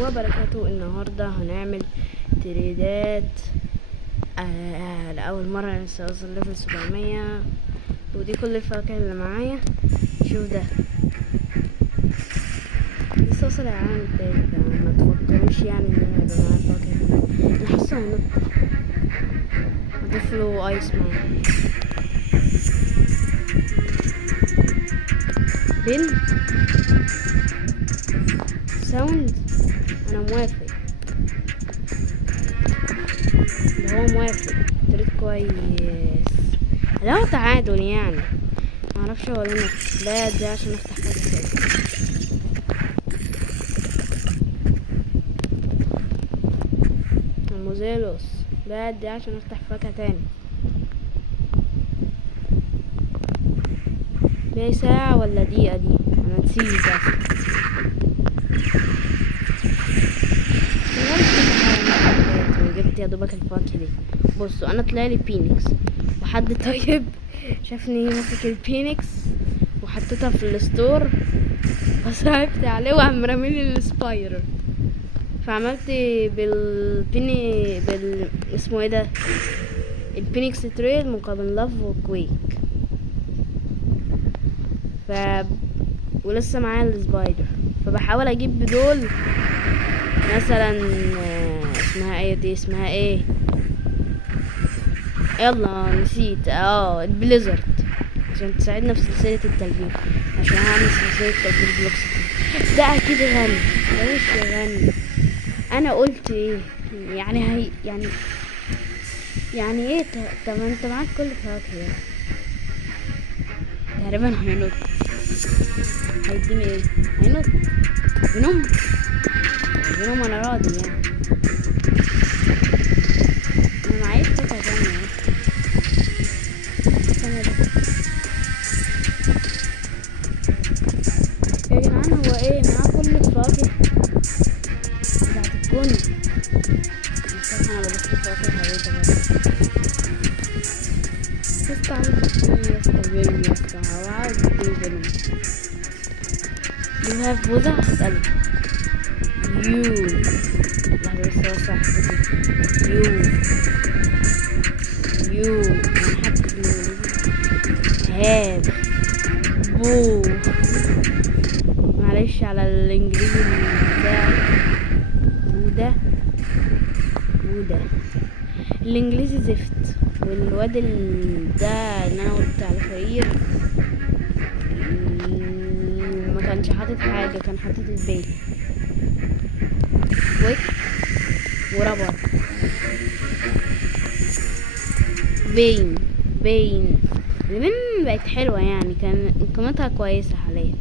وبركاته. النهاردة هنعمل تريدات لأول مرة. لسه وصل ليفل 700 ودي كل الفواكه اللي معايا. شوف ده لسه وصل العالم التالت. ما تفكروش يعني ان انا هيبقى معايا فواكه. انا حاسه هينط. اضيفله ايس مان بن ساوند. انا موافق، ده هو موافق. تريد كويس. لا تعادل يعني. معرفش هو ليه نط. لا دي عشان افتح حاجه كده. الموزيلوس. لا دي عشان افتح فاكهه تاني. باقي ساعة ولا دقيقة دي؟ انا نسيت اصلا. وجبت يا دوبك الفواكه دي. بصوا انا طلعلي بينكس وحد طيب شافني ماسك البينكس وحطيتها في الستور وصعبت عليه وقام راميلي السبايرر. فعملت اسمه ايه ده، البينكس تريد مقابل لاف وكويك. ولسه معايا السبايدر، فبحاول اجيب بدول مثلا اسمها ايه دي، اسمها ايه، يلا نسيت. البليزرد، عشان تساعدنا في سلسلة التلفيل. عشان هعمل سلسلة تلفيل بلوكس. ده اكيد غني. ليش غني؟ انا قلت ايه يعني؟ هي يعني ايه؟ طب انت معاك كل فواكه تقريبا. هينط. هيديني ايه؟ هينط بنوم. انا راضي يعني. انا معيش فاكهة تانية. يا جدعان هو ايه معاه كل الفواكه بتاعت الكون؟ بس انا بلف الفواكه هويته بس. يسطا عاوز ايه؟ يسطا بيلم. يسطا هو عاوز ايه بيلم؟ You have بوزة؟ هسأله. لحظة بس هو صح. يو انا حاطط في الانجليزي هاف بو. معلش على الانجليزي بتاعي. وده الانجليزي زفت. والواد ده اللي انا قلت على خير ما كانش حاطط حاجه، كان حاطط البيت ويك وربر. بين المهم بقت حلوه يعني. كان قيمتها كويسه حاليا.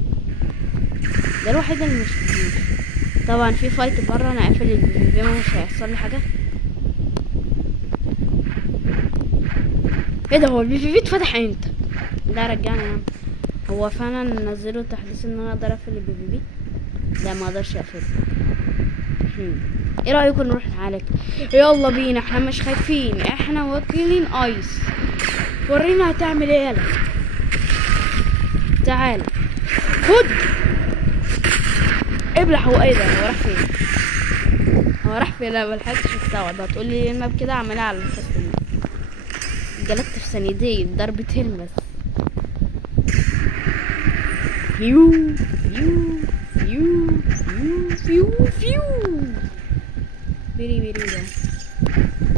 ده الوحيد اللي مش طبعا في فايت بره. انا قافل البيبي مش هيحصل لي حاجه. ايه ده؟ هو البيبي اتفتح امتى؟ ده رجعنا يعني. هو فعلا نزلوا تحديث ان انا اقدر اقفل البيبي. لا ما اقدرش اقفله. ايه رايكم نروح نعالج؟ يلا بينا، احنا مش خايفين، احنا واكلين ايس. ورينا هتعمل ايه. يلا تعال خد ابلع. هو ايه ده؟ هو راح فين؟ لا ملحقتش استوعب. هتقولي الماب كده اعملها على الفصل. جلدت في ثانيتين ضربتين بس. فيو بيري ده.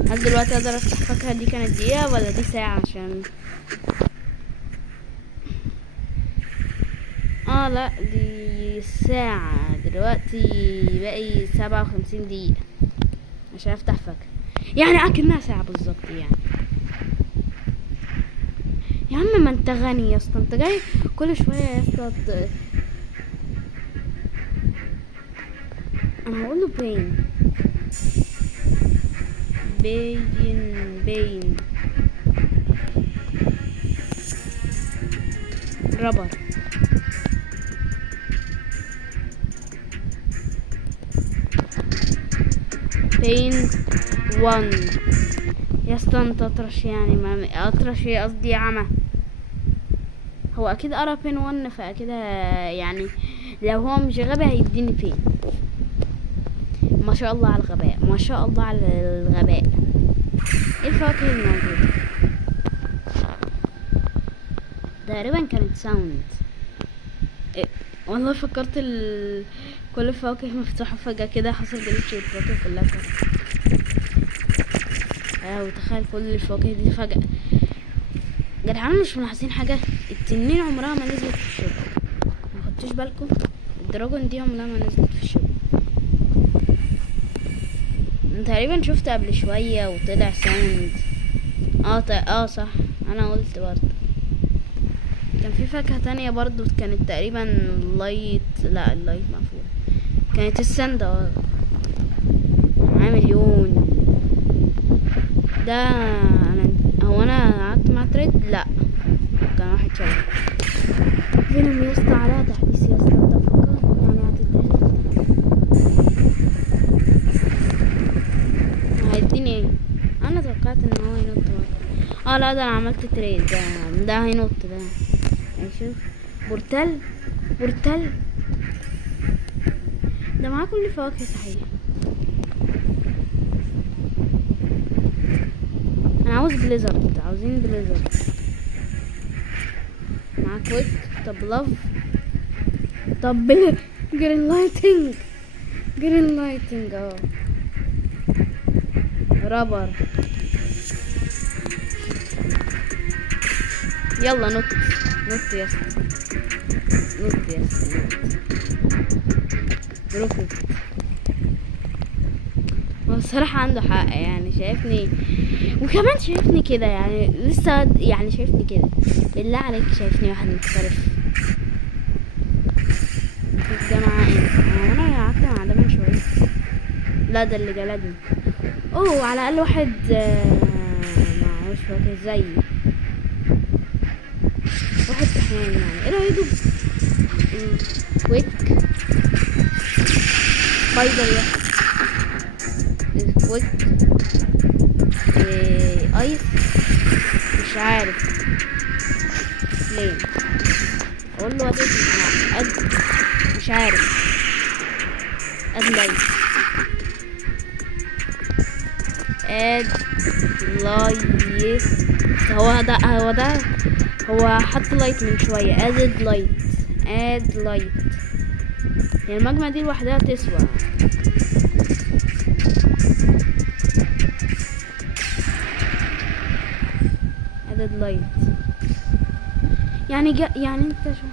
هل دلوقتي اقدر افتح فاكهة؟ دي كانت دقيقة ولا دي ساعة؟ عشان لا دي ساعة دلوقتي. باقي 57 دقيقة عشان افتح فاكهة. يعني اكنها ساعة بالظبط يعني. يا عم ما انت غني يا اسطى. انت جاي كل شوية يا اسطى. انا هقوله بين ربر. بين 1 يا اسطى. انت اطرش يعني. ما اطرش قصدي عمى. هو اكيد قرا بين 1 فاكيد يعني لو هو مش غبي هيديني بين. ما شاء الله على الغباء، ما شاء الله على الغباء. ايه الفواكه الموجودة؟ تقريبا كانت ساوند. إيه؟ والله فكرت كل الفواكه مفتوحة، فجأة كده حصل جليتش والفواكه كلها فتحت. وتخيل كل الفواكه دي فجأة. جدعان مش ملاحظين حاجة؟ التنين عمرها ما نزلت في الشغل، ما خدتوش بالكم؟ الدراجون دي عمرها ما نزلت في الشغل. تقريبا شفت قبل شوية وطلع ساوند. صح، انا قلت برضه كان في فاكهة تانية برضو كانت تقريبا لايت. لا اللايت مقفولة. كانت السندا معاه مليون. ده انا قعدت مع تريد. لا كان واحد شبه فينوم يا اسطى عليها تحديث يا اسطى. انت فكرت يعني هيديني ايه؟ انا توقعت ان هو ينط برضه. لا ده انا عملت تريد. ده هينط ده. شوف بورتال ده معاه كل الفواكه صحيح. انا عاوز بليزرد، عاوزين بليزرد. معاه كويك. طب لاف. طب جرين لايتنج رابر. يلا نط يا اسطى. روكت. هو الصراحة عنده حق يعني، شايفني وكمان شايفني كده يعني لسه يعني شايفني كده. بالله عليك شايفني واحد مختلف في الجامعة. انا قعدت مع ده من شوية. لا ده اللي جلدني. على الاقل واحد معهوش فاكر زيي. واحد كحيان يعني. ايه رأيكم؟ كويك سبايدر يا كويك. ايس مش عارف ليه. اقول له انا مش عارف. لايت. هو حط لايت من شوية. اد لايت يعني المجمع دي لوحدها تسوى. اد لايت يعني يعني انت شو